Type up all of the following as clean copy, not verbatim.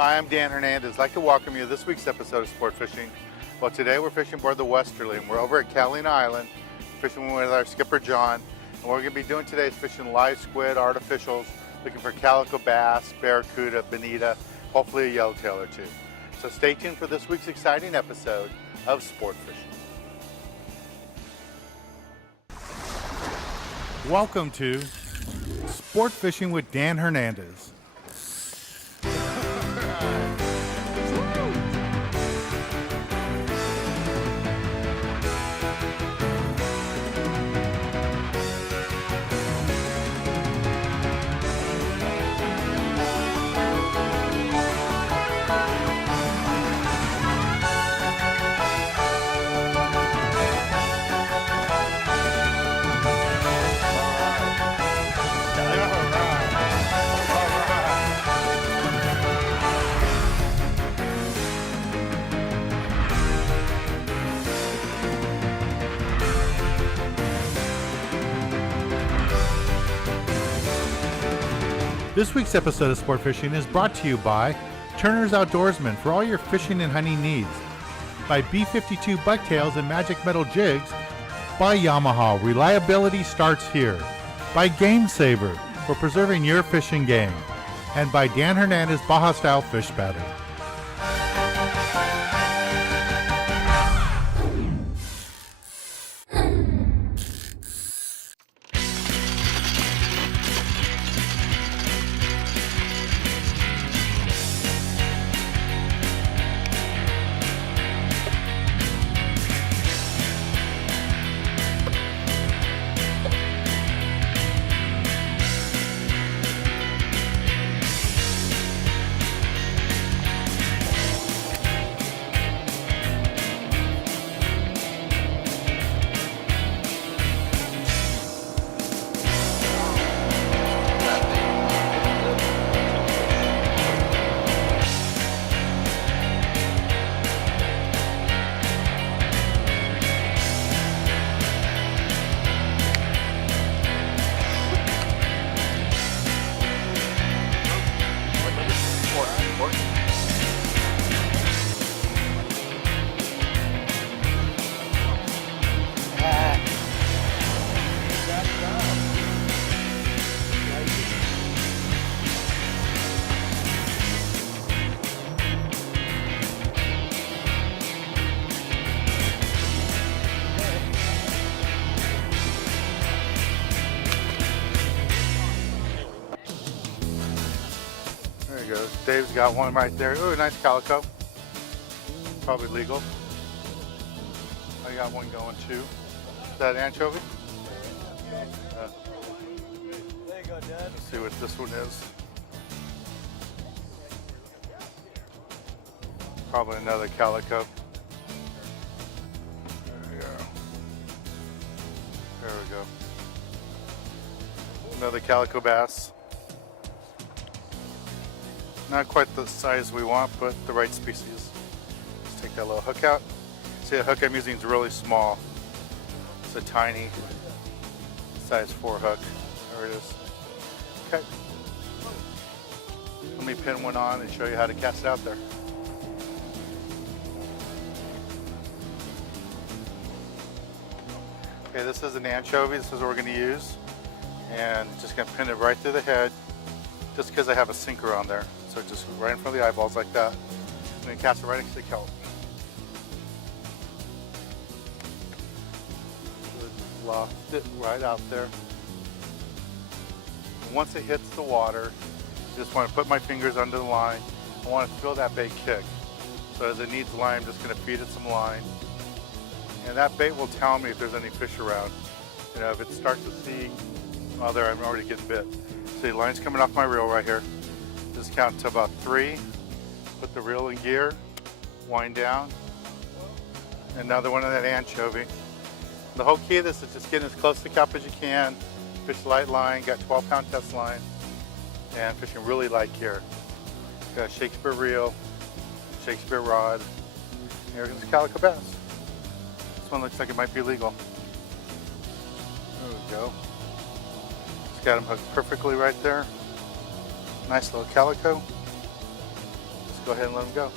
Hi, I'm Dan Hernandez. I'd like to welcome you to this week's episode of Sport Fishing. Well, today we're fishing aboard the Westerly, and we're over at Catalina Island, fishing with our skipper John. And what we're going to be doing today is fishing live squid, artificials, looking for calico bass, barracuda, bonita, hopefully a yellowtail or two. So stay tuned for this week's exciting episode of Sport Fishing. Welcome to Sport Fishing with Dan Hernandez. This week's episode of Sport Fishing is brought to you by Turner's Outdoorsman for all your fishing and hunting needs, by B52 Bucktails and Magic Metal Jigs, by Yamaha, reliability starts here, by Game Saver for preserving your fishing game, and by Dan Hernandez Baja Style Fish Spatter. There you go. Dave's got one right there. Ooh, nice calico. Probably legal. I got one going too. Is that anchovy? There you go, Dad. Let's see what this one is. Probably another calico. There we go. There we go. Another calico bass. Not quite the size we want, but the right species. Let's take that little hook out. See, the hook I'm using is really small. It's a tiny size 4 hook. There it is. Okay. Let me pin one on and show you how to cast it out there. Okay, this is an anchovy. This is what we're going to use. And just going to pin it right through the head, just because I have a sinker on there. So just right in front of the eyeballs like that. And then cast it right into the kelp. Loft it right out there. And once it hits the water, I just want to put my fingers under the line. I want to feel that bait kick. So as it needs line, I'm just going to feed it some line. And that bait will tell me if there's any fish around. You know, if it starts to see, well, there, I'm already getting bit. See, line's coming off my reel right here. Just count to about 3. Put the reel in gear, wind down. Another one of that anchovy. The whole key of this is just getting as close to the kelp as you can. Fish light line, got 12-pound test line, and fishing really light gear. Got a Shakespeare reel, Shakespeare rod. Here comes calico bass. This one looks like it might be legal. There we go. Just got them hooked perfectly right there. Nice little calico. go ahead and let them go.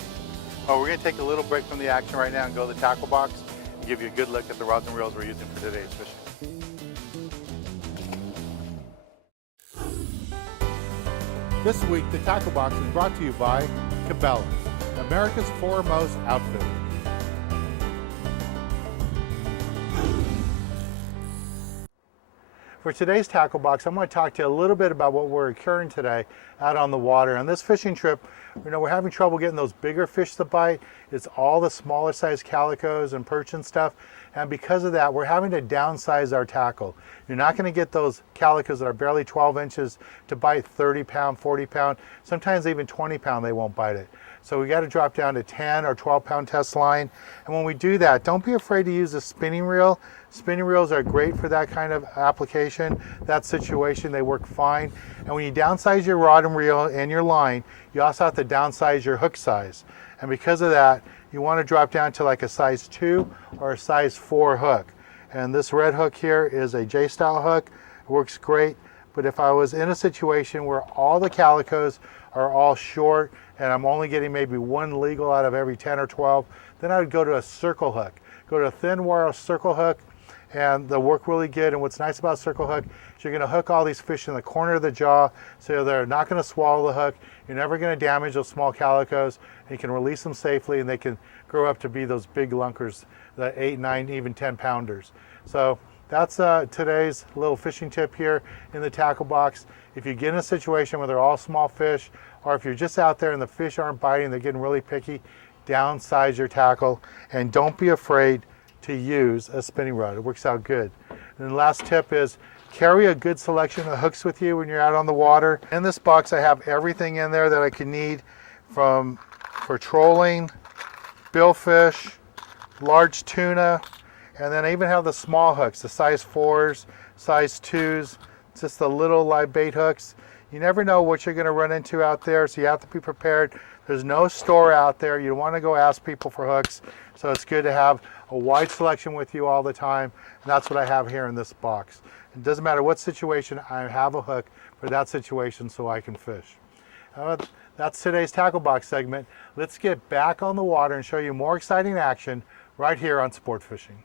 Oh, we're gonna take a little break from the action right now and go to the tackle box and give you a good look at the rods and reels we're using for today's fishing. This week, the tackle box is brought to you by Cabela's, America's foremost outfitter. For today's tackle box, I'm going to talk to you a little bit about what we're incurring today out on the water. On this fishing trip, we're having trouble getting those bigger fish to bite. It's all the smaller size calicos and perch and stuff. And because of that, we're having to downsize our tackle. You're not going to get those calicos that are barely 12 inches to bite 30 pound, 40 pound, sometimes even 20 pound, they won't bite it. So we got to drop down to 10 or 12 pound test line. And when we do that, don't be afraid to use a spinning reel. Spinning reels are great for that kind of application, that situation, they work fine. And when you downsize your rod and reel and your line, you also have to downsize your hook size. And because of that, you want to drop down to like a size 2 or a size 4 hook. And this red hook here is a J-style hook. It works great. But if I was in a situation where all the calicos are all short and I'm only getting maybe one legal out of every 10 or 12, then I would go to a circle hook. Go to a thin wire circle hook, and they'll work really good. And what's nice about circle hook is you're going to hook all these fish in the corner of the jaw, so they're not going to swallow the hook. You're never going to damage those small calicos, and you can release them safely, and they can grow up to be those big lunkers, the 8, 9, even 10 pounders. So that's today's little fishing tip here in the tackle box. If you get in a situation where they're all small fish, or if you're just out there and the fish aren't biting, they're getting really picky, downsize your tackle, and don't be afraid to use a spinning rod. It works out good. And the last tip is carry a good selection of hooks with you when you're out on the water. In this box, I have everything in there that I could need for trolling, billfish, large tuna, and then I even have the small hooks, the size 4s, size 2s, just the little live bait hooks. You never know what you're going to run into out there, so you have to be prepared. There's no store out there. You don't want to go ask people for hooks, so it's good to have a wide selection with you all the time, and that's what I have here in this box. It doesn't matter what situation, I have a hook for that situation so I can fish. That's today's tackle box segment. Let's get back on the water and show you more exciting action right here on Sport Fishing.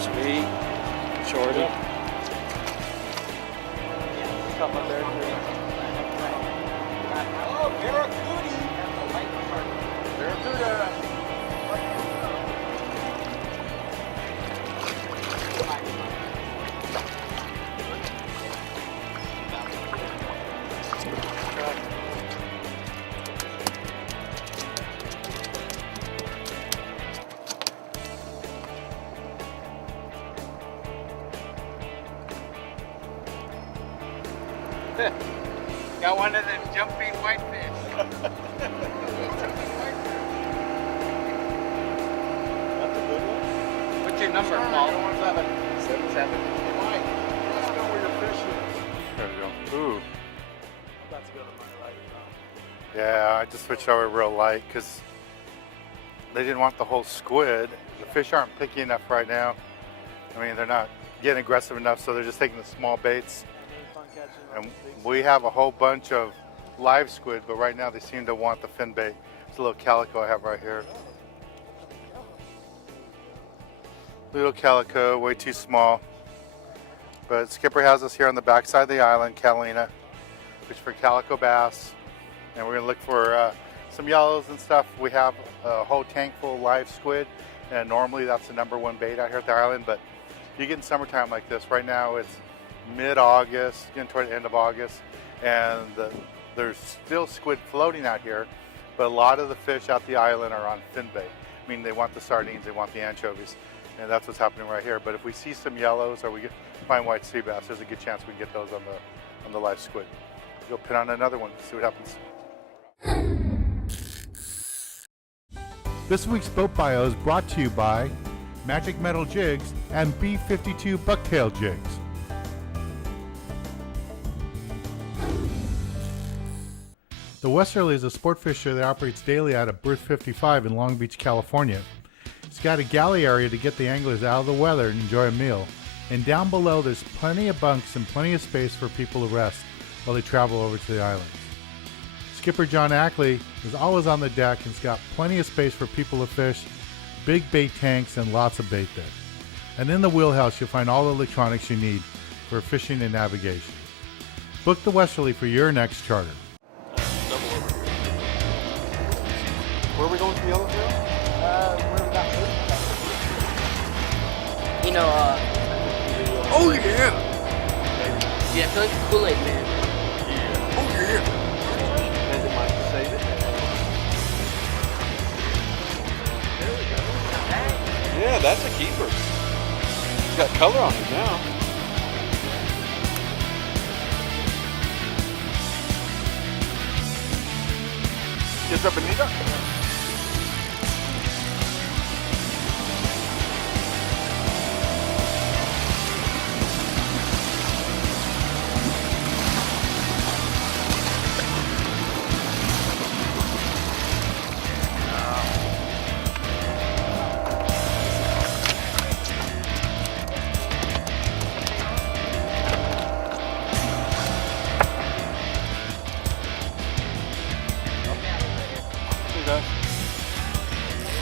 Sweet. Shorty. Something there too. Oh, barracuda. Barracuda. Got one of them jumping whitefish. That's a good one. What's your number, Paul? 777. Mike, let's know where your fish is. There we go. Ooh. I'm about to go to my right now. Yeah, I just switched over real light because they didn't want the whole squid. The fish aren't picky enough right now. I mean, they're not getting aggressive enough, so they're just taking the small baits. And we have a whole bunch of live squid, but right now they seem to want the fin bait. It's a little calico I have right here. Little calico, way too small. But Skipper has us here on the backside of the island, Catalina, fish for calico bass. And we're gonna look for some yellows and stuff. We have a whole tank full of live squid, and normally that's the #1 bait out here at the island, but you get in summertime like this. Right now it's mid-August, getting toward the end of August, and there's still squid floating out here, but a lot of the fish out the island are on fin bait. I mean, they want the sardines, they want the anchovies, and that's what's happening right here. But if we see some yellows or we find white sea bass, there's a good chance we can get those on on the live squid. Go pin on another one, see what happens. This week's Boat Bio is brought to you by Magic Metal Jigs and B52 Bucktail Jigs. The Westerly is a sport fisher that operates daily out of Berth 55 in Long Beach, California. It's got a galley area to get the anglers out of the weather and enjoy a meal. And down below there's plenty of bunks and plenty of space for people to rest while they travel over to the islands. Skipper John Ackley is always on the deck and's got plenty of space for people to fish, big bait tanks, and lots of bait there. And in the wheelhouse you'll find all the electronics you need for fishing and navigation. Book the Westerly for your next charter. Where are we going to the Yellowtail? Where we got food? You know, Oh yeah! yeah, I feel like the Kool-Aid man. Oh yeah! And it might save it. There we go. Yeah, that's a keeper. It's got color on it now. Gets up Anita.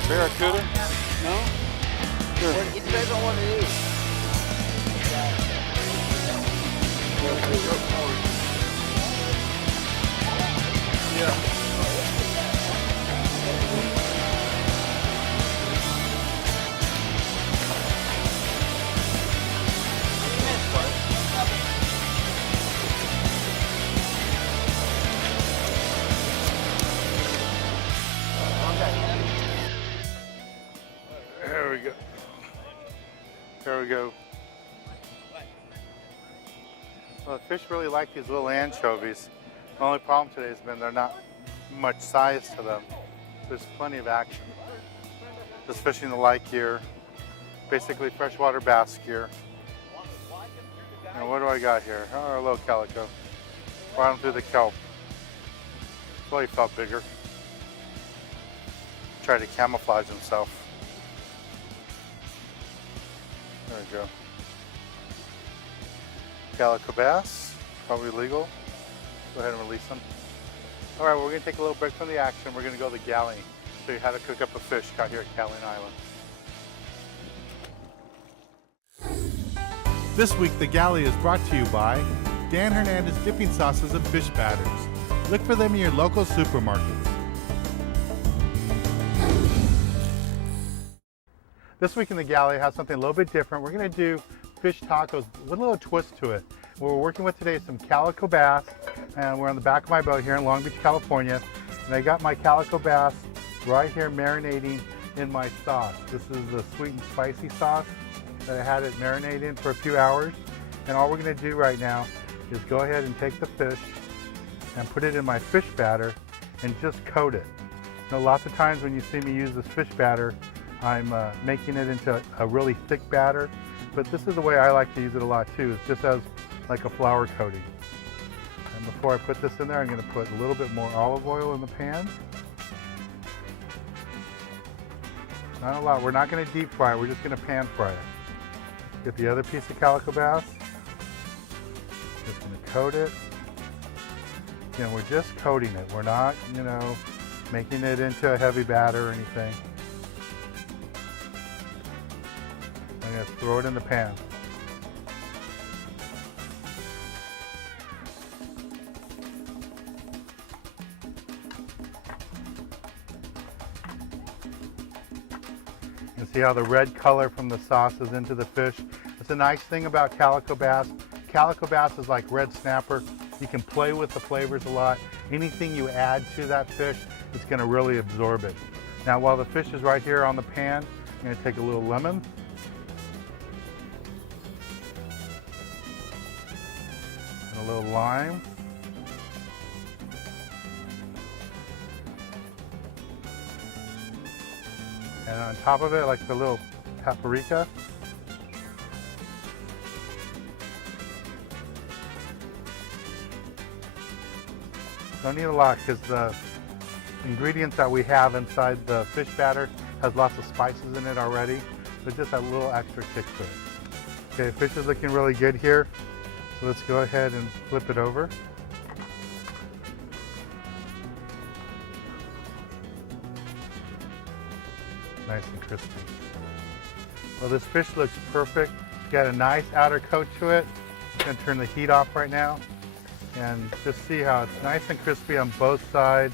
Barracuda? No? Sure. It depends on what it is. Yeah. There we go. There we go. Well, the fish really like these little anchovies. The only problem today has been they're not much size to them. There's plenty of action. Just fishing the light gear, basically freshwater bass gear. And what do I got here? Oh, our little calico. Right on through the kelp. Well, he felt bigger. Tried to camouflage himself. There we go. Calico bass, probably legal. Go ahead and release them. All right, well, we're gonna take a little break from the action. We're gonna go to the galley, show you how to cook up a fish caught here at Catalina Island. This week, the galley is brought to you by Dan Hernandez dipping sauces and fish batters. Look for them in your local supermarkets. This week in the galley has something a little bit different. We're gonna do fish tacos with a little twist to it. What we're working with today is some calico bass, and we're on the back of my boat here in Long Beach, California. And I got my calico bass right here marinating in my sauce. This is the sweet and spicy sauce that I had it marinate in for a few hours. And all we're gonna do right now is go ahead and take the fish and put it in my fish batter and just coat it. Now, lots of times when you see me use this fish batter, I'm making it into a really thick batter, but this is the way I like to use it a lot too. It's just as like a flour coating. And before I put this in there, I'm going to put a little bit more olive oil in the pan. Not a lot. We're not going to deep fry it. We're just going to pan fry it. Get the other piece of calico bass. Just going to coat it. Again, we're just coating it. We're not, making it into a heavy batter or anything. I'm going to throw it in the pan. You can see how the red color from the sauce is into the fish. It's a nice thing about calico bass. Calico bass is like red snapper. You can play with the flavors a lot. Anything you add to that fish, it's going to really absorb it. Now, while the fish is right here on the pan, I'm going to take a little lemon. And a little lime. And on top of it, like the little paprika. Don't need a lot because the ingredients that we have inside the fish batter has lots of spices in it already. So just a little extra kick to it. Okay, fish is looking really good here. So let's go ahead and flip it over. Nice and crispy. Well, this fish looks perfect. It's got a nice outer coat to it. I'm gonna turn the heat off right now and just see how it's nice and crispy on both sides.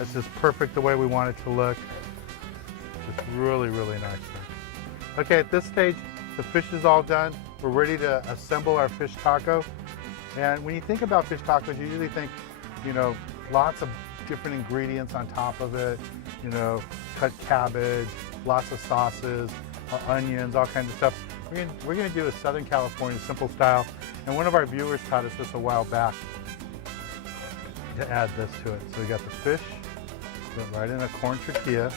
It's just perfect the way we want it to look. Just really, really nice. Okay, at this stage, the fish is all done. We're ready to assemble our fish taco. And when you think about fish tacos, you usually think, you know, lots of different ingredients on top of it, you know, cut cabbage, lots of sauces, onions, all kinds of stuff. We're gonna do a Southern California simple style. And one of our viewers taught us this a while back to add this to it. So we got the fish, put it right in a corn tortilla.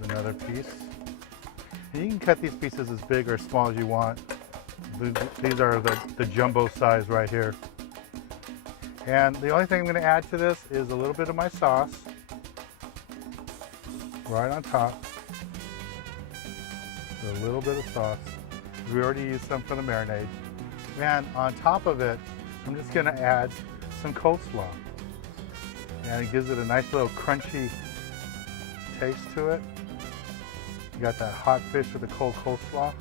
There's another piece. And you can cut these pieces as big or as small as you want. These are the jumbo size right here. And the only thing I'm going to add to this is a little bit of my sauce right on top. So a little bit of sauce. We already used some for the marinade. And on top of it, I'm just going to add some coleslaw. And it gives it a nice little crunchy taste to it. You got that hot fish with the cold coleslaw.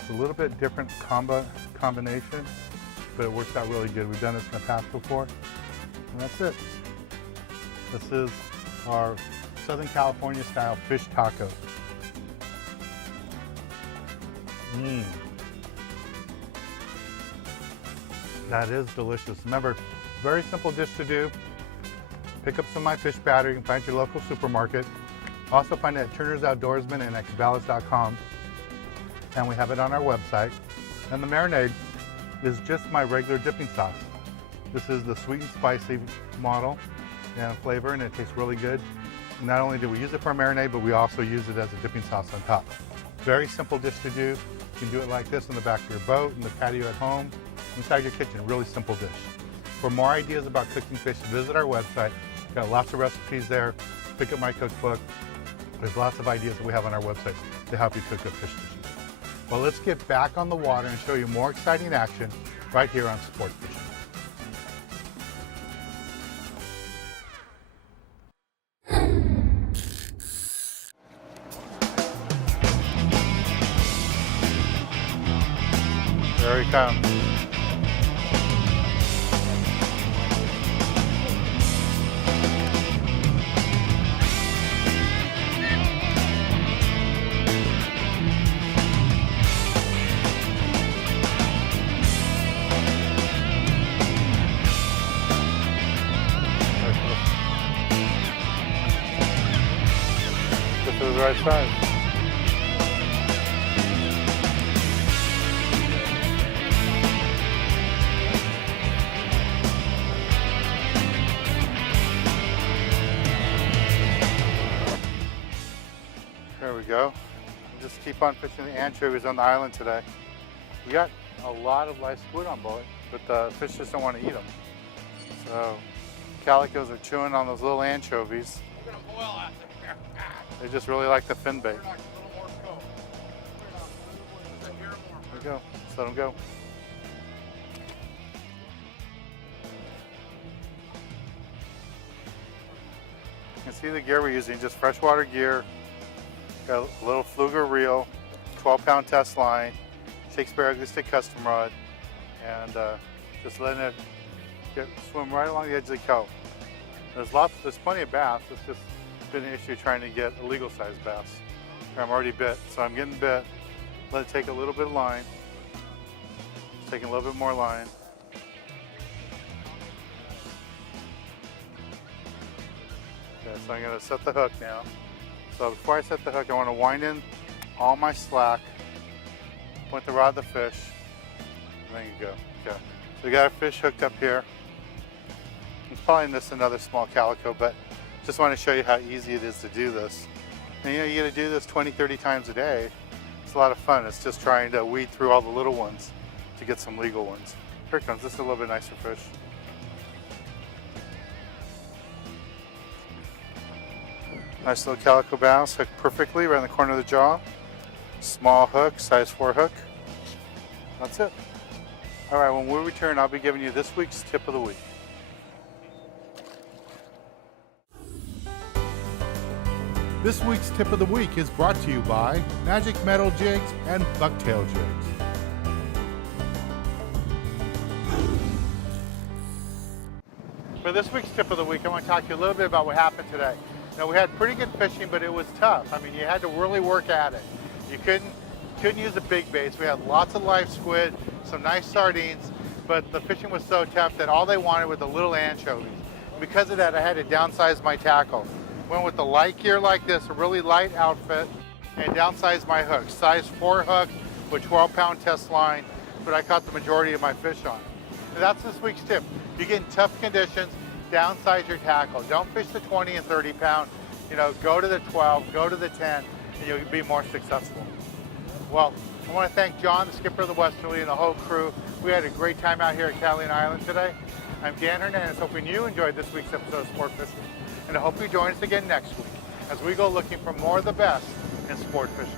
It's a little bit different combination, but it works out really good. We've done this in the past before. And that's it. This is our Southern California style fish taco. That is delicious. Remember, very simple dish to do. Pick up some of my fish batter. You can find your local supermarket. Also find it at Turner's Outdoorsman and at Cabela's.com. And we have it on our website. And the marinade is just my regular dipping sauce. This is the sweet and spicy model and flavor, and it tastes really good. Not only do we use it for a marinade, but we also use it as a dipping sauce on top. Very simple dish to do. You can do it like this in the back of your boat, in the patio at home, inside your kitchen. Really simple dish. For more ideas about cooking fish, visit our website. We've got lots of recipes there. Pick up my cookbook. There's lots of ideas that we have on our website to help you cook good fish dishes. Well, let's get back on the water and show you more exciting action right here on Sport Fishing. There he comes. Get to the right side. There we go. Just keep on fishing the anchovies on the island today. We got a lot of live squid on board, but the fish just don't want to eat them. So calicos are chewing on those little anchovies. We're gonna boil out there. They just really like the fin bait. There you go. Just let them go. You can see the gear we're using, just freshwater gear. Got a little Fluger reel, 12-pound test line, Shakespeare Ugly Stick custom rod, and just letting it swim right along the edge of the coat. There's plenty of bass. It's just been an issue trying to get a legal sized bass. I'm already bit, so I'm getting bit. Let it take a little bit of line. Just taking a little bit more line. Okay, so I'm going to set the hook now. So before I set the hook, I want to wind in all my slack, point the rod at the fish, and there you go. Okay. So we got our fish hooked up here. It's probably just another small calico, but just want to show you how easy it is to do this. And you know, you got to do this 20, 30 times a day. It's a lot of fun. It's just trying to weed through all the little ones to get some legal ones. Here it comes. This is a little bit nicer fish. Nice little calico bass, hooked perfectly right in the corner of the jaw. Small hook, size 4 hook. That's it. All right, when we return, I'll be giving you this week's tip of the week. This week's tip of the week is brought to you by Magic Metal Jigs and Bucktail Jigs. For this week's tip of the week, I want to talk to you a little bit about what happened today. Now, we had pretty good fishing, but it was tough. I mean, you had to really work at it. You couldn't use the big baits. We had lots of live squid, some nice sardines, but the fishing was so tough that all they wanted was the little anchovies. Because of that, I had to downsize my tackle. Went with the light gear like this, a really light outfit, and downsized my hook. Size 4 hook with 12-pound test line, but I caught the majority of my fish on. And that's this week's tip. You get in tough conditions, downsize your tackle. Don't fish the 20 and 30 pound. You know, go to the 12, go to the 10, and you'll be more successful. Well, I want to thank John, the skipper of the Westerly, and the whole crew. We had a great time out here at Catalina Island today. I'm Dan Hernandez, hoping you enjoyed this week's episode of Sport Fishing. And I hope you join us again next week as we go looking for more of the best in sport fishing.